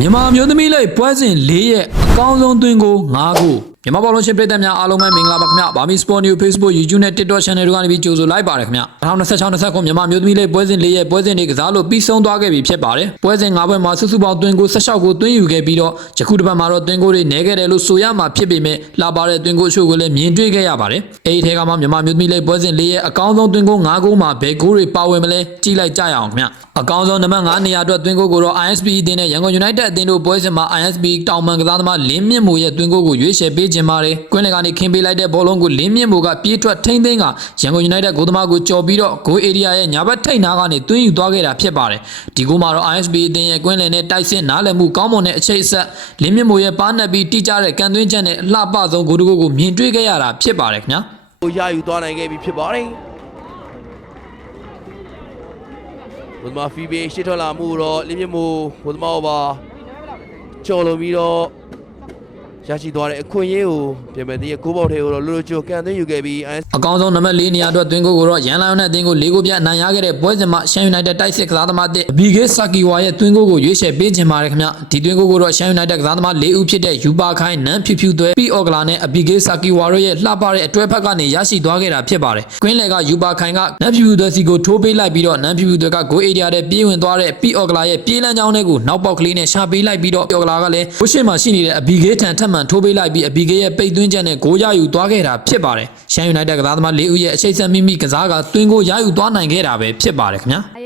မြန်မာမျိုးသမီးလေးပွဲစဉ်၄ရဲ့အကောင်းဆုံးသွင်းကို၅ခုမြန်မာဘောလုံးရှင်ပြည်သက်များအားလုံးပဲမင်္ဂလာပါခင်ဗျာဘာမီစပေါ်နျူ Facebook YouTube နဲ့ TikTok Channel တို့ကနေပြီးကြိုဆိုလိုက်ပါတယ်ခင်ဗျာ2026-29မြန်မာမျိုးသမီးလေးပွဲစဉ်၄ရဲ့ပွဲစဉ်တွေကစားလို့ပြီးဆုံးသွားခဲ့ပြီဖြစ်ပါတယ်ပွဲစဉ်၅ပွဲမှာစုစုပေါင်းသွင်းကို16ကိုသွင်းယူခဲ့ပြီးတော့ယခုတစ်ပတ်မှာတော့သွင်းကိုတွေနည်းခဲ့တယ်လို့ဆိုရမှာဖြစ်ပေမဲ့လာပါတဲ့သွင်းကိုအချို့ကိုလည်းမြင်တွေ့ခဲ့ရပါတယ်အဲဒီထဲကမှမြန်မာမျိုးသမီးလေးပွဲစဉ်၄ရဲ့အကောင်းဆုံးသွင်းကို၅ခုမှာဘယ်ကိုတွေပါဝင်မလဲကြည့်လိုက်ကြရအောင်ခင်ဗျာအကောင်းဆုံးနံပါတ်5နေရာအတွက်သွင်းကိုကိုတော့ ISB အသင်းနဲ့ရန်ကုန် United အသင်းတို့ပွဲစဉ်မှာ ISB တောင်ပန်ကစားသမားလင်းမြင့်မိုးရဲ့သွင်းကိုကိုရွေးချယ်ပေးခြင်းပါတယ်ကွင်းလယ်ကနေခင်းပေးလိုက်တဲ့ဘောလုံးကိုလင်းမြင့်မိုးကပြေးထွက်ထိမ့်သိမ်းကရန်ကုန် United ဂိုးသမားကိုကြော်ပြီးတော့ဂိုး area ရဲ့ညာဘက်ထိပ်နားကနေသွင်းယူသွားခဲ့တာဖြစ်ပါတယ်ဒီဂိုးမှာတော့ ISB အသင်းရဲ့ကွင်းလယ်နဲ့တိုက်စစ်နားလည်မှုကောင်းမွန်တဲ့အချိတ်အဆက်လင်းမြင့်မိုးရဲ့ပါးနှက်ပြီးတိကျတဲ့ကန်သွင်းချက်နဲ့လှပဆုံးဂိုးတစ်ခုကိုမြင်တွေ့ခဲ့ရတာဖြစ်ပါတယ်ခင်ဗျာရယူသွားနိုင်ခဲ့ပြီဖြစ်ပါတယ်ဘုဒ္ဓမာဖီဘေးရှစ်ထွက်လာမှုတော့လင်းမြမိုးဘုဒ္ဓမာပါကျော်လုံပြီးတော့ရရှိသွားတဲ့အခွင့်အရေးကိုပြင်မဲ့တဲ့ကိုးပေါက်ထဲကိုတော့လိုလိုချိုကန်သွင်းယူခဲ့ပြီးအကောင်းဆုံးနံပါတ်၄နေရာအတွက်သွင်းကိုကိုတော့ရန်လိုင်နဲ့အသင်းကို၄ကိုပြနိုင်ရခဲ့တဲ့ပွဲစဉ်မှာရှန်ယူနိုက်တက်တိုက်စစ်ကစားသမားတဲ့အဘီဂေးဆာကီဝါရဲ့သွင်းကိုကိုရွေးချယ်ပေးခြင်းပါတယ်ခင်ဗျဒီသွင်းကိုကိုတော့ရှန်ယူနိုက်တက်ကစားသမား၄ဦးဖြစ်တဲ့ယူပါခိုင်နန်ဖြူဖြူသွဲပီအော်ဂလာနဲ့အဘီဂေးဆာကီဝါတို့ရဲ့လှပတဲ့အတွဲဖက်ကနေရရှိသွားခဲ့တာဖြစ်ပါတယ်ကွင်းလယ်ကယူပါခိုင်ကနန်ဖြူဖြူသွဲစီကိုထိုးပေးလိုက်ပြီးတော့နန်ဖြူဖြူသွဲကဂိုးအေရီယာထဲပြေးဝင်သွားတဲ့ပီအော်ဂလာရဲ့ပြေးလန်းချောင်းတွေကိုနောက်ပေါက်ကလေးနဲ့ရှာပေးလိုက်ပြီးတော့ပီအော်ဂလာကလည်းဘိုးရှိမှာရှိနေတဲ့အဘီဂေးထံထပ်မံထိုးပေးလိုက်ပြီးဘီကေရဲ့ပိတ်သွင်းချက်နဲ့ဂိုးရယူသွားခဲ့တာဖြစ်ပါတယ်။ရှမ်းယူနိုက်တက်ကစားသမား၄ဦးရဲ့အချိတ်ဆက်မိမိကစားကသွင်းကိုရယူသွားနိုင်ခဲ့တာပဲဖြစ်ပါတယ်ခင်ဗျာ။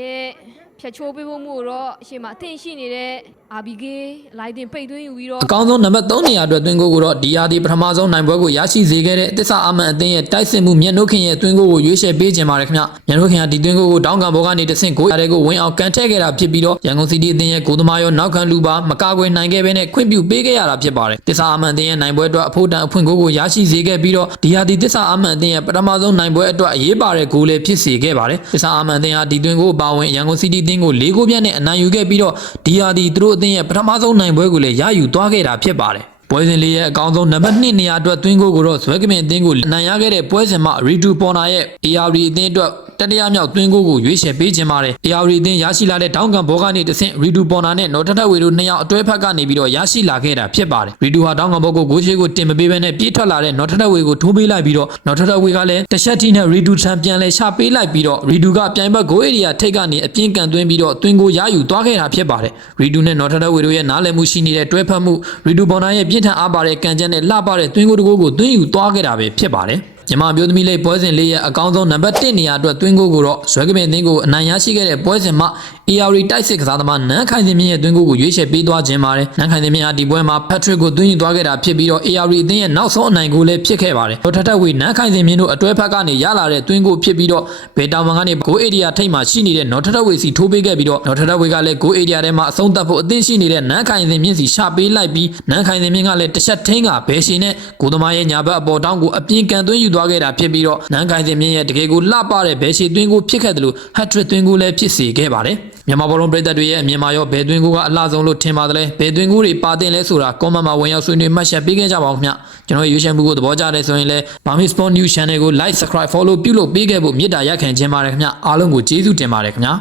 ဖြတ်ချိုးပေးဖို့မှုတော့အရှင်မအသင့်ရှိနေတဲ့ RBK လိုက်တင်ပိတ်သွင်းယူပြီးတော့အကောင်းဆုံးနံပါတ်3နေရာအတွက်သွင်းကိုကိုတော့ဒီယာဒီပထမဆုံးနိုင်ပွဲကိုရရှိစေခဲ့တဲ့တစ္ဆာအာမန်အသင်းရဲ့တိုက်စစ်မှုမြတ်နှုတ်ခင်ရဲ့သွင်းကိုကိုရွေးချယ်ပေးခြင်းပါတယ်ခင်ဗျမြတ်နှုတ်ခင်ကဒီသွင်းကိုကိုတောင်းကံဘောကနေတဆင့်ဂိုးရတဲ့ကိုဝင်အောင်ကန်ထည့်ခဲ့တာဖြစ်ပြီးတော့ရန်ကုန်စီးတီးအသင်းရဲ့ဂိုးသမားရောနောက်ခံလူပါမကာကွယ်နိုင်ခဲ့ဘဲနဲ့ခွင့်ပြုပေးခဲ့ရတာဖြစ်ပါတယ်တစ္ဆာအာမန်အသင်းရဲ့နိုင်ပွဲအတွက်အဖို့တန်အဖွင့်ဂိုးကိုရရှိစေခဲ့ပြီးတော့ဒီယာဒီတစ္ဆာအာမန်အသင်းရဲ့ပထမဆုံးနိုင်ပွဲအတွက်အရေးပါတဲ့ဂိုးလေးဖြစ်စေခဲ့ပါတယ်တစ္ဆာအာမန်အသင်းဟာဒီသွင်းကိုပါဝင်ရန်ကုန်စီးတီးအသင်းကို၄ဂိုးပြတ်နဲ့အနိုင်ယူခဲ့ပြီးတော့ဒီယာဒီသူတို့အသင်းရဲ့ပထမဆုံးနိုင်ပွဲကိုလည်းရယူသွားခဲ့တာဖြစ်ပါတယ်ပွဲစဉ်လေးရဲ့အကောင်းဆုံးနံပါတ်2နေရာအတွက်သွင်းကိုကိုတော့ဇွဲကမင်အသင်းကိုနိုင်ရခဲ့တဲ့ပွဲစဉ်မှာရီတူပေါ်နာရဲ့ AR အသင်းအတွက်တတိယမြောက်သွင်းကိုကိုရွေးချယ်ပေးခြင်းပါတယ် AR အသင်းရရှိလာတဲ့တောင်းကံဘောကနေတဆင့်ရီတူပေါ်နာနဲ့နော်ထထဝေတို့2ယောက်အတွဲဖက်ကနေပြီးတော့ရရှိလာခဲ့တာဖြစ်ပါတယ်ရီတူဟာတောင်းကံဘောကိုဂိုးချေကိုတင်မပေးဘဲနဲ့ပြေးထွက်လာတဲ့နော်ထထဝေကိုထိုးပေးလိုက်ပြီးတော့နော်ထထဝေကလည်းတချက်တီနဲ့ရီတူချန်ပြန်လဲချပေးလိုက်ပြီးတော့ရီတူကပြိုင်ဘက်ဂိုးအေရီယာထိတ်ကနေအပြင်းကန်သွင်းပြီးတော့သွင်းကိုရယူသွားခဲ့တာဖြစ်ပါတယ်ရီတူနဲ့နော်ထထဝေတို့ရဲ့နားလည်မှုရှိနေတဲ့တွဲဖက်မှုရီတူပေါ်နာရဲ့ပြင်းထန်အားပါတဲ့ကန်ချက်နဲ့လှပတဲ့သွင်းကိုတကိုးကိုသွင်းယူသွားခဲ့တာပဲဖြစ်ပါတယ်မြန်မာမျိုးသမီးလေးပွဲစဉ်လေးရဲ့အကောင်းဆုံးနံပါတ်1နေရာအတွက်သွင်းကိုကိုတော့ဇွဲကပင်အသင်းကိုအနိုင်ရရှိခဲ့တဲ့ပွဲစဉ်မှာ AR တိုက်စစ်ကစားသမားနန်းခိုင်စင်မြင့်ရဲ့သွင်းကိုကိုရွေးချယ်ပေးသွားခြင်းပါတယ်နန်းခိုင်စင်မြင့်ဟာဒီပွဲမှာ Patrick ကိုသွင်းယူသွားခဲ့တာဖြစ်ပြီးတော့ AR အသင်းရဲ့နောက်ဆုံးအနိုင်ကိုလည်းဖြစ်ခဲ့ပါတယ်ထထဝေနန်းခိုင်စင်မြင့်တို့အတွဲဖက်ကနေရလာတဲ့သွင်းကိုဖြစ်ပြီးတော့ဘေတာဝန်ကနေဂိုး area ထိပ်မှာရှိနေတဲ့နော်ထထဝေစီထိုးပေးခဲ့ပြီးတော့နော်ထထဝေကလည်းဂိုး area ထဲမှာအဆုံးသတ်ဖို့အသင့်ရှိနေတဲ့နန်းခိုင်စင်မြင့်စီရှာပေးလိုက်ပြီးနန်းခိုင်စင်မြင့်ကလည်းတစ်ချက်ထင်းကဘယ်ရှင်နဲ့ဂိုးသမားရဲ့ညာဘက်အပေါ်တောင်းကိုအပြင်းကန်သွင်းယူသွားခဲ့တာဖြစ်ပြီးတော့နန်းခိုင်စင်မြင့်ရဲ့တကယ်ကိုလှပတဲ့ဘယ်ရှည်သွင်းကိုဖြစ်ခဲ့တယ်လို့ hat-trick သွင်းကိုလည်းဖြစ်စေခဲ့ပါတယ်မြန်မာဘောလုံးပရိသတ်တွေရဲ့အမြင်မှာရောဘယ်သွင်းကိုကအလှဆုံးလို့ထင်ပါတယ်ဘယ်သွင်းကိုတွေပါတင်လဲဆိုတာ comment မှာဝင်ရောက်ဆွေးနွေးမှတ်ချက်ပေးခဲ့ကြပါဦးခင်ဗျကျွန်တော်ရွေးချယ်မှုကိုသဘောကျတယ်ဆိုရင်လည်း Bami Sport News Channel ကို like subscribe follow ပြုလုပ်ပေးခဲ့ဖို့မေတ္တာရပ်ခံခြင်းပါတယ်ခင်ဗျအားလုံးကိုကျေးဇူးတင်ပါတယ်ခင်ဗျ